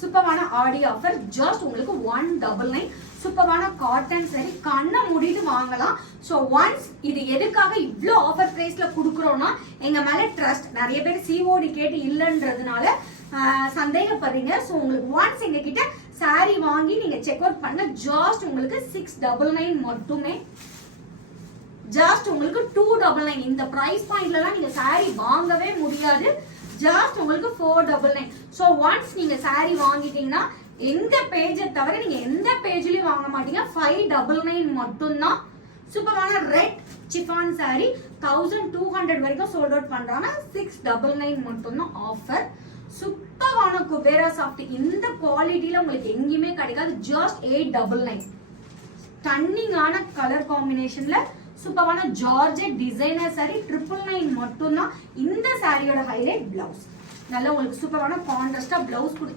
சூப்பரான ஆடி offer just உங்களுக்கு 199. சூப்பரான காட்டன் சரி கண்ணை மூடிட்டு வாங்கலாம். ஸோ ஒன்ஸ் இது எதுக்காக இவ்வளோ ஆஃபர் பிரைஸ்ல கொடுக்குறோம்னா எங்க மேல ட்ரஸ்ட். நிறைய பேர் சிஓடி கேட்டு இல்லைன்றதுனால சந்தேகப்படுறீங்க. ஸோ உங்களுக்கு ஒன்ஸ் எங்க கிட்ட சாரி வாங்கி நீங்க செக் அவுட் பண்ண ஜஸ்ட் உங்களுக்கு 699 மட்டுமே. ஜஸ்ட் உங்களுக்கு 299. இந்த பிரைஸ் பாயிண்ட்லாம் நீங்க சாரி வாங்கவே முடியாது. ஜஸ்ட் உங்களுக்கு 499. ஸோ ஒன்ஸ் நீங்க சாரி வாங்கிட்டீங்கன்னா எந்த பேஜை தவிர நீங்க எந்த பேஜ்லயும் வாங்க மாட்டீங்க. 599 மட்டும்தான். சூப்பரான ரெட் சிஃபான் சாரி 1200 வரைக்கும் சோல்ட் அவுட் பண்றாங்க. 699 மட்டும்தான் ஆஃபர். சூப்பரான குபேரா சாஃப்ட் இந்த குவாலிட்டியில உங்களுக்கு எங்கேயுமே கிடைக்காது. ஜஸ்ட் 899. ஸ்டன்னிங்கான கலர் காம்பினேஷன்ல சூப்பரான ஜார்ஜெட் டிசைனர் சாரி 999 மட்டும்தான். இந்த சாரியோட ஹைலைட் பிளவுஸ். நல்லா உங்களுக்கு சூப்பரான கான்ட்ராஸ்டா பிளவுஸ்